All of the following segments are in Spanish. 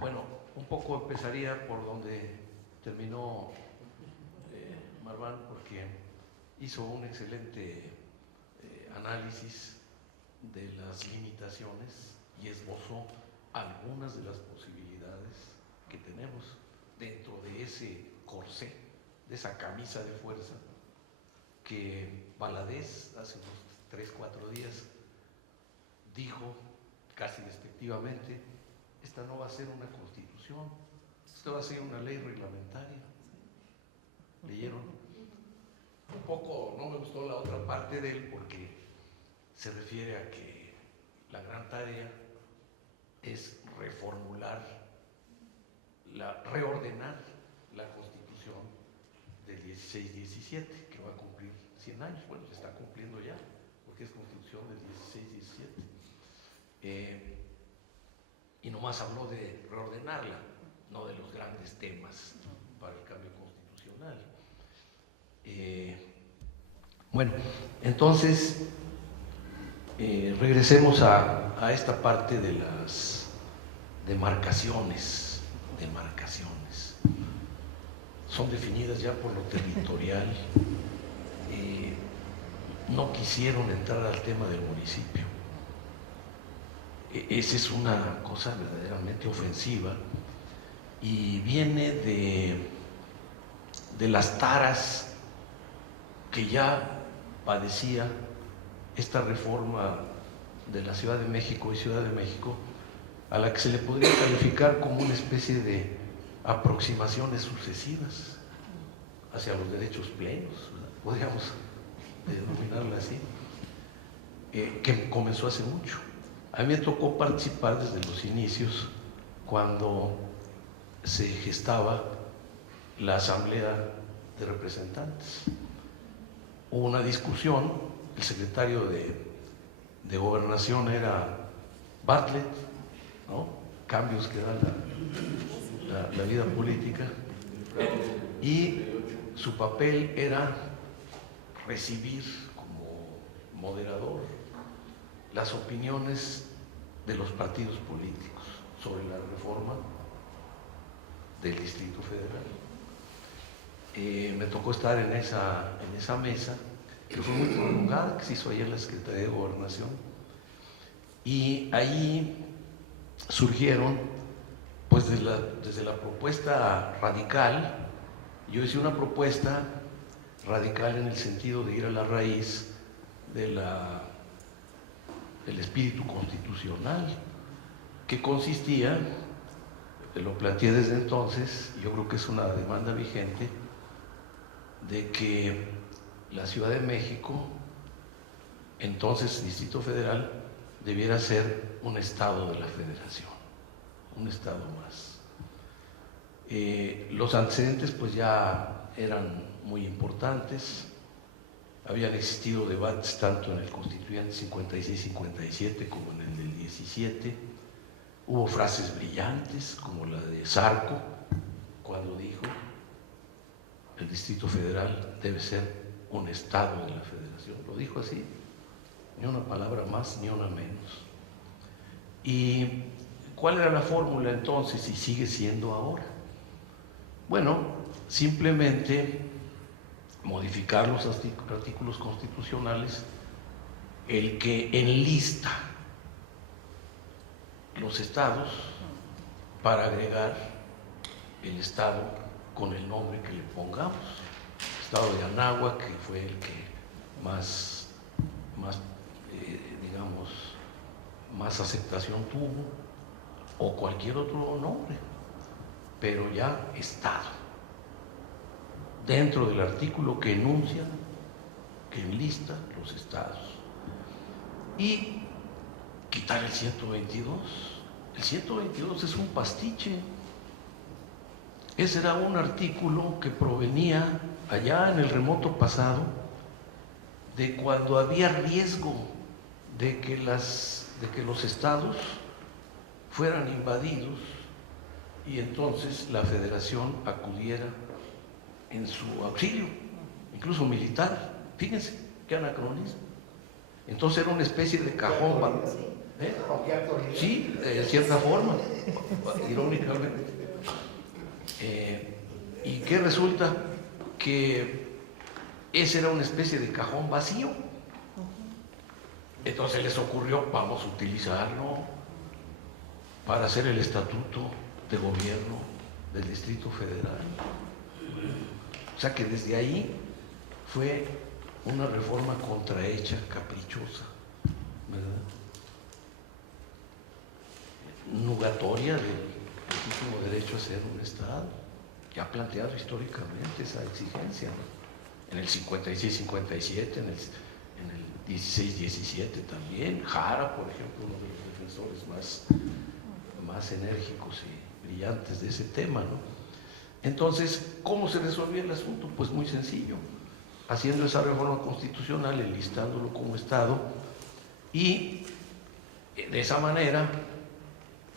Bueno, un poco empezaría por donde terminó Marván, porque hizo un excelente análisis de las limitaciones y esbozó algunas de las posibilidades que tenemos dentro de ese corsé, de esa camisa de fuerza que Valadez hace unos 3-4 días dijo casi despectivamente: esta no va a ser una constitución, esta va a ser una ley reglamentaria. ¿Leyeron? Un poco no me gustó la otra parte de él, porque se refiere a que la gran tarea es reordenar la constitución del 16-17, que va a cumplir 100 años. Bueno, se está cumpliendo ya, porque es constitución del 16-17. Y nomás habló de reordenarla, no de los grandes temas para el cambio constitucional. Bueno, entonces regresemos a esta parte de las demarcaciones. Son definidas ya por lo territorial. No quisieron entrar al tema del municipio. Esa es una cosa verdaderamente ofensiva y viene de las taras que ya padecía esta reforma de la Ciudad de México y Ciudad de México, a la que se le podría calificar como una especie de aproximaciones sucesivas hacia los derechos plenos, podríamos denominarla así, que comenzó hace mucho. A mí me tocó participar desde los inicios, cuando se gestaba la Asamblea de Representantes. Hubo una discusión, el secretario de Gobernación era Bartlett, ¿no? Cambios que da la vida política, y su papel era recibir como moderador las opiniones de los partidos políticos sobre la reforma del Distrito Federal. Me tocó estar en esa mesa, que fue muy prolongada, que se hizo ayer en la Secretaría de Gobernación, y ahí surgieron, pues desde la propuesta radical. Yo hice una propuesta radical en el sentido de ir a la raíz del espíritu constitucional, que consistía, lo planteé desde entonces, yo creo que es una demanda vigente, de que la Ciudad de México, entonces Distrito Federal, debiera ser un estado de la federación, un estado más. Los antecedentes pues ya eran muy importantes. Habían existido debates tanto en el Constituyente 56-57 como en el del 17. Hubo frases brillantes como la de Zarco, cuando dijo: el Distrito Federal debe ser un estado de la federación. Lo dijo así, ni una palabra más ni una menos. ¿Y cuál era la fórmula entonces y sigue siendo ahora? Bueno, simplemente modificar los artículos constitucionales, el que enlista los estados para agregar el estado con el nombre que le pongamos. Estado de Anáhuac, que fue el que más aceptación tuvo, o cualquier otro nombre, pero ya estado, dentro del artículo que enuncia, que enlista los estados. Y quitar el 122. El 122 es un pastiche. Ese era un artículo que provenía allá en el remoto pasado, de cuando había riesgo de que los estados fueran invadidos y entonces la federación acudiera en su auxilio, incluso militar. Fíjense qué anacronismo. Entonces era una especie de cajón ¿Eh? Sí, de cierta forma, irónicamente. ¿Y qué resulta? Que ese era una especie de cajón vacío. Entonces les ocurrió, vamos a utilizarlo para hacer el estatuto de gobierno del Distrito Federal. O sea que desde ahí fue una reforma contrahecha, caprichosa, ¿verdad? Nugatoria del legítimo derecho a ser un Estado, que ha planteado históricamente esa exigencia, ¿no? En el 56-57, en el 16-17 también. Jara, por ejemplo, uno de los defensores más enérgicos y brillantes de ese tema, ¿no? Entonces, ¿cómo se resolvía el asunto? Pues muy sencillo, haciendo esa reforma constitucional, enlistándolo como Estado, y de esa manera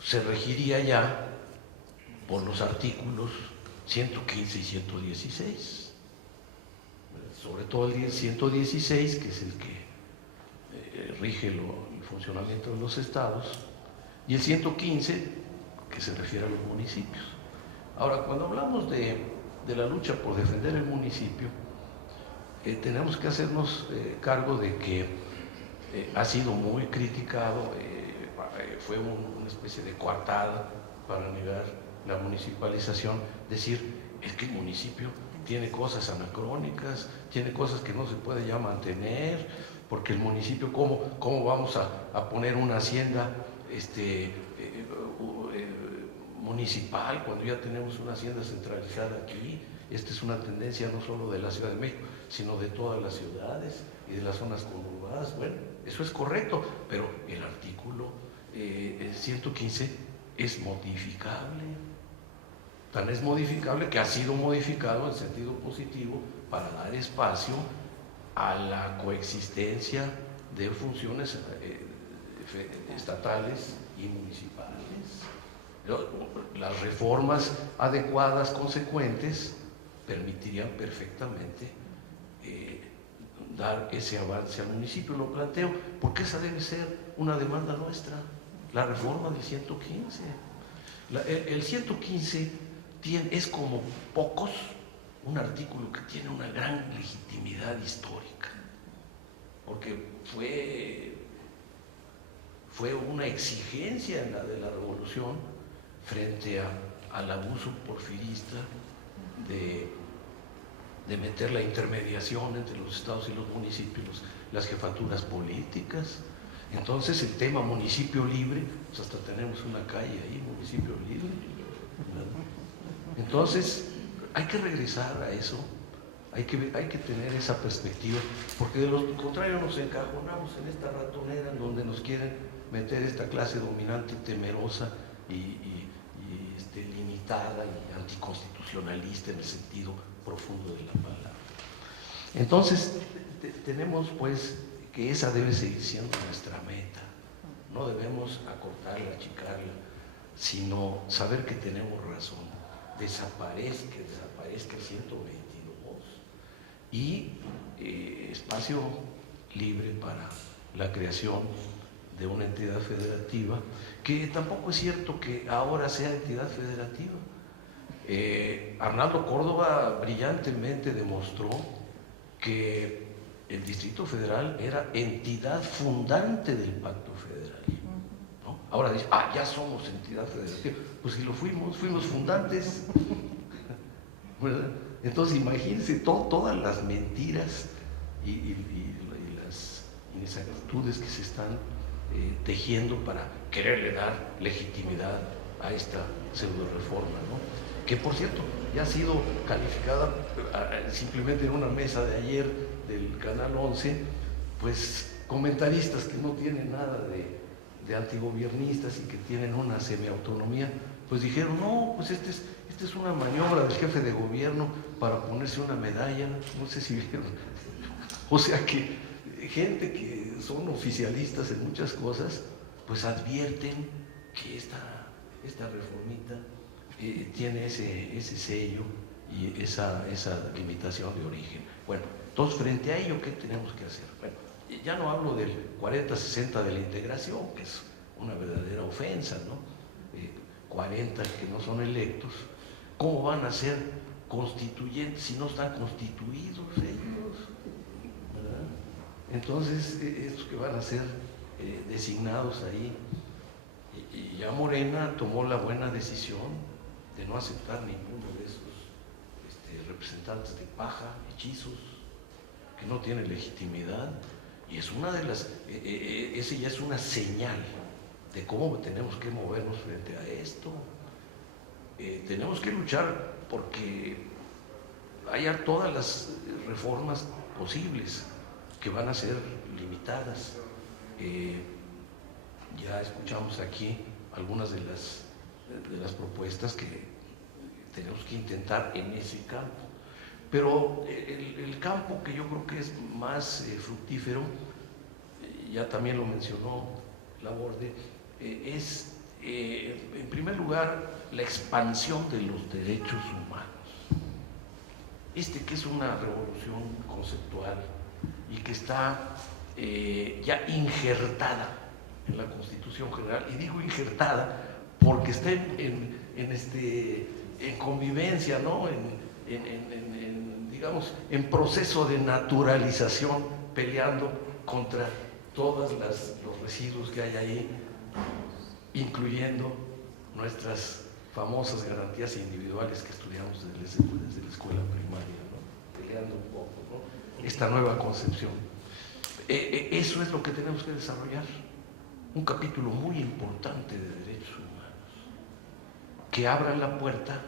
se regiría ya por los artículos 115 y 116, sobre todo el 116, que es el que rige el funcionamiento de los estados, y el 115, que se refiere a los municipios. Ahora, cuando hablamos de la lucha por defender el municipio, tenemos que hacernos cargo de que ha sido muy criticado, fue una especie de coartada para negar la municipalización, decir, es que el municipio tiene cosas anacrónicas, tiene cosas que no se puede ya mantener, porque el municipio, ¿cómo vamos a poner una hacienda municipal cuando ya tenemos una hacienda centralizada aquí? Esta es una tendencia no solo de la Ciudad de México, sino de todas las ciudades y de las zonas conurbadas. Bueno, eso es correcto, pero el artículo 115 es modificable. Tan es modificable que ha sido modificado en sentido positivo para dar espacio a la coexistencia de funciones estatales y municipales. Las reformas adecuadas, consecuentes, permitirían perfectamente dar ese avance al municipio. Lo planteo porque esa debe ser una demanda nuestra, la reforma del 115. El 115 es como pocos un artículo que tiene una gran legitimidad histórica, porque fue una exigencia en la de la revolución frente al abuso porfirista de meter la intermediación entre los estados y los municipios, las jefaturas políticas. Entonces el tema municipio libre, pues hasta tenemos una calle ahí, municipio libre, ¿verdad? Entonces hay que regresar a eso, hay que tener esa perspectiva, porque de lo contrario nos encajonamos en esta ratonera en donde nos quieren meter esta clase dominante, temerosa y limitada y anticonstitucionalista en el sentido profundo de la palabra. Entonces tenemos pues que esa debe seguir siendo nuestra meta. No debemos acortarla, achicarla, sino saber que tenemos razón. Desaparezca el 122 y espacio libre para la creación de una entidad federativa, que tampoco es cierto que ahora sea entidad federativa. Arnaldo Córdoba brillantemente demostró que el Distrito Federal era entidad fundante del Pacto Federal, ¿no? Ahora dice, ya somos entidad federativa. Pues si lo fuimos fundantes, ¿verdad? Entonces imagínense todas las mentiras y las inexactitudes que se están tejiendo para quererle dar legitimidad a esta pseudo reforma, ¿no? Que por cierto ya ha sido calificada simplemente en una mesa de ayer del Canal 11, pues comentaristas que no tienen nada de antigobiernistas y que tienen una semiautonomía, pues dijeron, no, pues esta es una maniobra del jefe de gobierno para ponerse una medalla, no sé si vieron. O sea que gente que son oficialistas en muchas cosas, pues advierten que esta reformita tiene ese sello y esa limitación de origen. Bueno, entonces frente a ello, ¿qué tenemos que hacer? Bueno, ya no hablo del 40-60 de la integración, que es una verdadera ofensa, ¿no? 40 que no son electos, ¿cómo van a ser constituyentes si no están constituidos ellos? ¿Verdad? Entonces, estos que van a ser designados ahí, y ya Morena tomó la buena decisión de no aceptar ninguno de esos representantes de paja, hechizos, que no tienen legitimidad, y es una de las, ese ya es una señal de cómo tenemos que movernos frente a esto. Tenemos que luchar porque haya todas las reformas posibles que van a ser limitadas. Ya escuchamos aquí algunas de las propuestas que tenemos que intentar en ese campo. Pero el campo que yo creo que es más fructífero, ya también lo mencionó Laborde, es en primer lugar la expansión de los derechos humanos. Que es una revolución conceptual y que está ya injertada en la Constitución General, y digo injertada porque está en convivencia, ¿no? Digamos, en proceso de naturalización, peleando contra todos los residuos que hay ahí, incluyendo nuestras famosas garantías individuales que estudiamos desde la escuela primaria, ¿no? Peleando un poco, ¿no? Esta nueva concepción. Eso es lo que tenemos que desarrollar. Un capítulo muy importante de derechos humanos que abra la puerta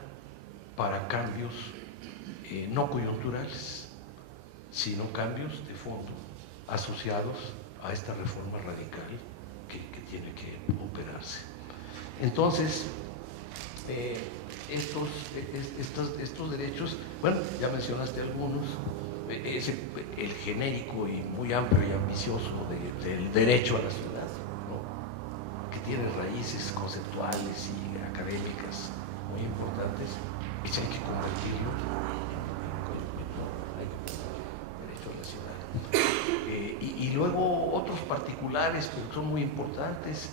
para cambios no coyunturales, sino cambios de fondo asociados a esta reforma radical que tiene que operarse. Entonces, estos derechos, bueno, ya mencionaste algunos, el genérico y muy amplio y ambicioso del derecho a la ciudad, ¿no? Que tiene raíces conceptuales y académicas muy importantes, y hay que convertirlo en derecho a la ciudad. Y luego otros particulares que son muy importantes,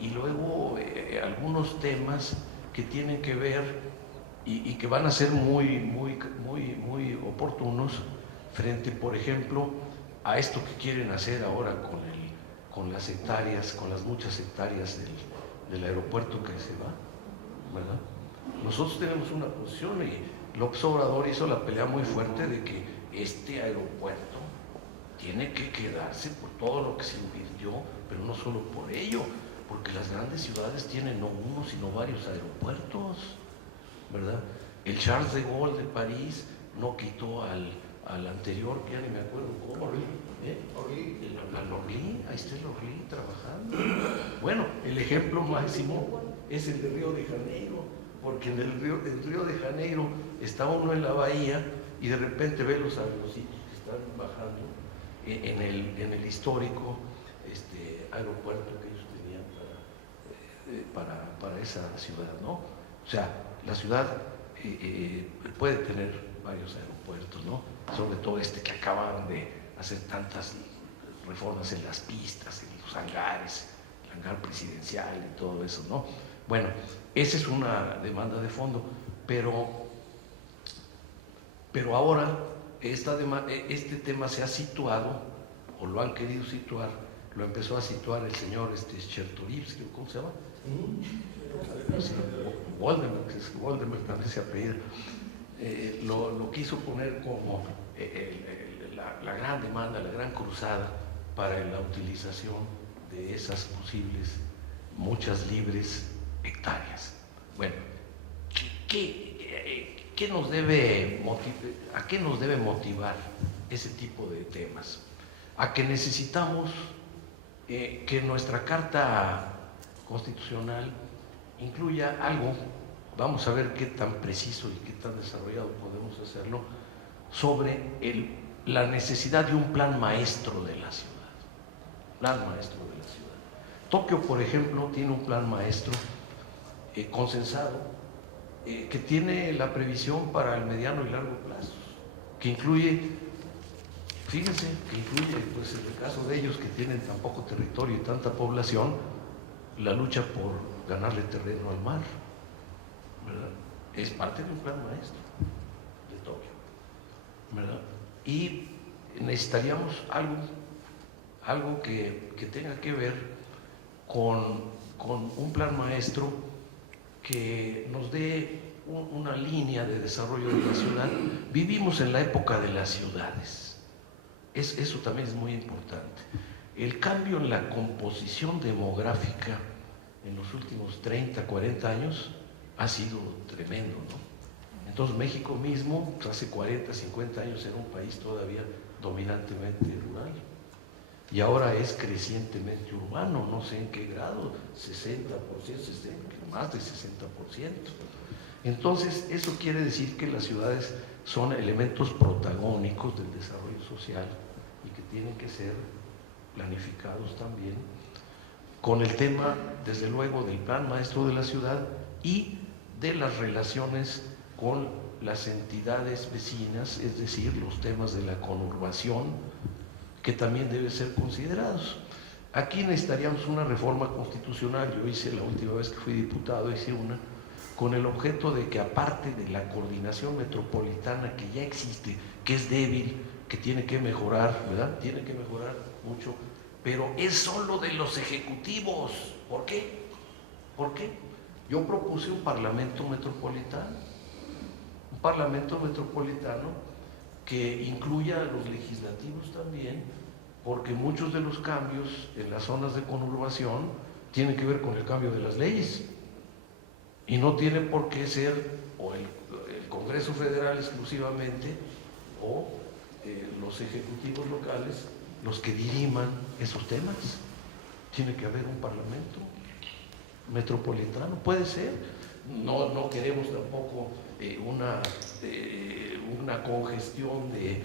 y luego algunos temas que tienen que ver y que van a ser muy oportunos frente, por ejemplo, a esto que quieren hacer ahora con las hectáreas, con las muchas hectáreas del aeropuerto que se va, ¿verdad? Nosotros tenemos una posición, y López Obrador hizo la pelea muy fuerte de que este aeropuerto tiene que quedarse por todo lo que se invirtió, pero no solo por ello, porque las grandes ciudades tienen no uno, sino varios aeropuertos, ¿verdad? El Charles de Gaulle de París no quitó al anterior, que ya ni me acuerdo cómo, al Orly, ahí está el Orly trabajando. Bueno, el ejemplo máximo es el de Río de Janeiro, porque en el Río de Janeiro está uno en la bahía y de repente ve los avioncitos que están bajando en el histórico aeropuerto que ellos tenían para esa ciudad, ¿no? O sea, la ciudad puede tener varios aeropuertos, ¿no? Sobre todo que acaban de hacer tantas reformas en las pistas, en los hangares, el hangar presidencial y todo eso, ¿no? Bueno, esa es una demanda de fondo, pero ahora este tema se ha situado, o lo han querido situar, lo empezó a situar el señor Chertorivsky, ¿cómo se llama? Sí, Voldemort también se apellida. Lo quiso poner como la gran demanda, la gran cruzada para la utilización de esas posibles, muchas libres hectáreas. Bueno, ¿a qué nos debe motivar ese tipo de temas? A que necesitamos que nuestra Carta Constitucional incluya algo, vamos a ver qué tan preciso y qué tan desarrollado podemos hacerlo, sobre la necesidad de un plan maestro de la ciudad. Plan maestro de la ciudad. Tokio, por ejemplo, tiene un plan maestro consensado que tiene la previsión para el mediano y largo plazo, que incluye, fíjense, pues en el caso de ellos que tienen tan poco territorio y tanta población, la lucha por ganarle terreno al mar, ¿verdad? Es parte de un plan maestro de Tokio, ¿verdad? Y necesitaríamos algo que tenga que ver con un plan maestro que nos dé una línea de desarrollo de la ciudad. Vivimos en la época de las ciudades. Eso también es muy importante. El cambio en la composición demográfica en los últimos 30, 40 años ha sido tremendo, ¿no? Entonces México mismo, hace 40, 50 años era un país todavía dominantemente rural y ahora es crecientemente urbano, no sé en qué grado, 60%, más de 60%. Entonces eso quiere decir que las ciudades son elementos protagónicos del desarrollo social y que tienen que ser planificados también con el tema, desde luego, del plan maestro de la ciudad y de las relaciones con las entidades vecinas, es decir, los temas de la conurbación, que también deben ser considerados. Aquí necesitaríamos una reforma constitucional. Yo hice, la última vez que fui diputado, hice una con el objeto de que, aparte de la coordinación metropolitana que ya existe, que es débil, que tiene que mejorar, ¿verdad? Tiene que mejorar mucho, pero es solo de los ejecutivos. ¿Por qué? ¿Por qué? Yo propuse un parlamento metropolitano que incluya a los legislativos también, porque muchos de los cambios en las zonas de conurbación tienen que ver con el cambio de las leyes y no tiene por qué ser o el Congreso Federal exclusivamente o los ejecutivos locales los que diriman esos temas. Tiene que haber un parlamento metropolitano, puede ser. No queremos tampoco una congestión de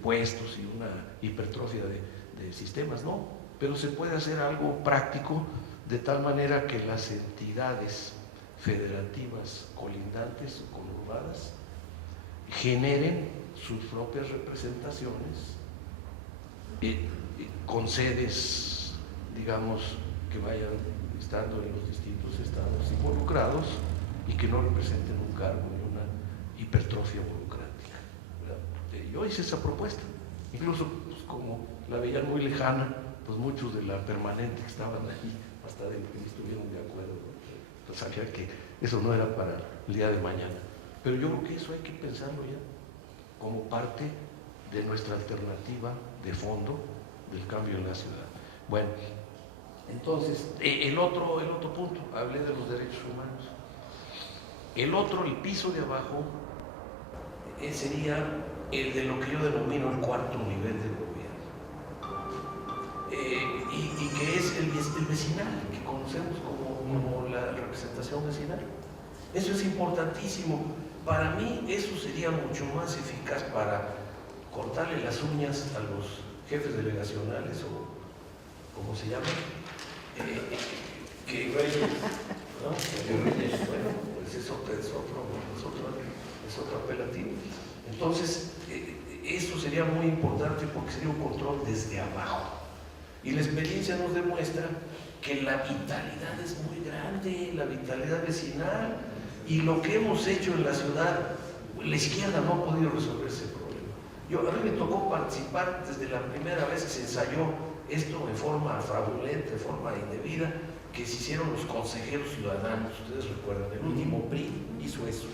puestos y una hipertrofia de sistemas, no, pero se puede hacer algo práctico de tal manera que las entidades federativas colindantes o conurbadas generen sus propias representaciones con sedes, digamos, que vayan estando en los distintos estados involucrados y que no representen un cargo ni una hipertrofia burocrática, ¿verdad? Yo hice esa propuesta, incluso pues, como la veían muy lejana, pues muchos de la permanente que estaban ahí hasta del PRI estuvieron de acuerdo, ¿no? Pues sabían que eso no era para el día de mañana, pero yo creo que eso hay que pensarlo ya como parte de nuestra alternativa de fondo del cambio en la ciudad. Bueno, entonces, el otro punto, hablé de los derechos humanos. El piso de abajo, sería el de lo que yo denomino el cuarto nivel del gobierno, y que es el vecinal, que conocemos como la representación vecinal. Eso es importantísimo. Para mí eso sería mucho más eficaz para cortarle las uñas a los jefes delegacionales o como se llama, ¿no? Bueno, pues es otro apelativo. Entonces, eso sería muy importante porque sería un control desde abajo. Y la experiencia nos demuestra que la vitalidad es muy grande, la vitalidad vecinal, y lo que hemos hecho en la ciudad, la izquierda no ha podido resolver ese problema. A mí me tocó participar desde la primera vez que se ensayó esto en forma fraudulenta, en forma indebida, que se hicieron los consejeros ciudadanos. Ustedes recuerdan, el último PRI hizo eso.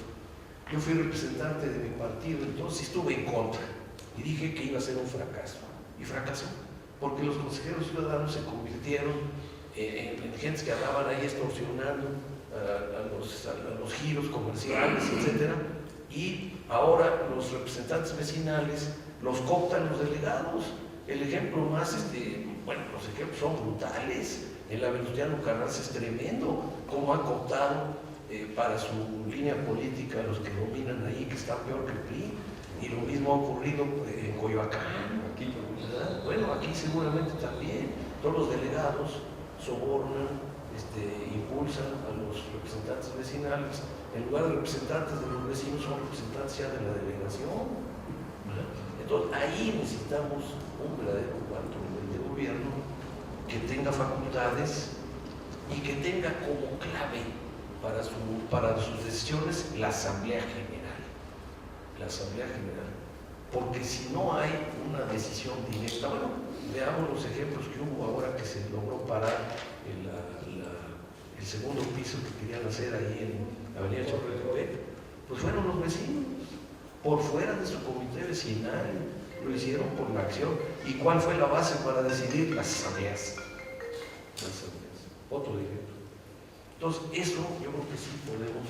Yo fui representante de mi partido, entonces estuve en contra y dije que iba a ser un fracaso, y fracasó, porque los consejeros ciudadanos se convirtieron en gente que andaban ahí extorsionando a los giros comerciales, etcétera, y ahora los representantes vecinales los cooptan los delegados. El ejemplo más, bueno, los ejemplos son brutales. En la Venustiano Carranza es tremendo cómo han cooptado para su línea política los que dominan ahí, que están peor que el PRI, y lo mismo ha ocurrido en Coyoacán, ¿verdad? Bueno, aquí seguramente también todos los delegados sobornan, impulsan a los representantes vecinales, en lugar de representantes de los vecinos son representantes ya de la delegación, ¿verdad? Entonces ahí necesitamos un verdadero cuarto nivel de gobierno que tenga facultades y que tenga como clave para sus decisiones la Asamblea General. La Asamblea General. Porque si no hay una decisión directa, bueno, veamos los ejemplos que hubo ahora que se logró parar el segundo piso que querían hacer ahí en la Avenida Chapultepec, pues fueron los vecinos, por fuera de su comité vecinal, lo hicieron por la acción. ¿Y cuál fue la base para decidir? Las asambleas. Las asambleas. Voto directo. Entonces, eso yo creo que sí podemos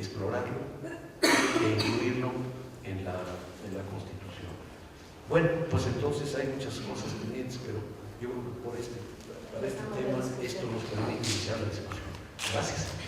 explorarlo e incluirlo en la Constitución. Bueno, pues entonces hay muchas cosas pendientes, pero yo creo que para este tema esto nos permite iniciar la discusión. Gracias.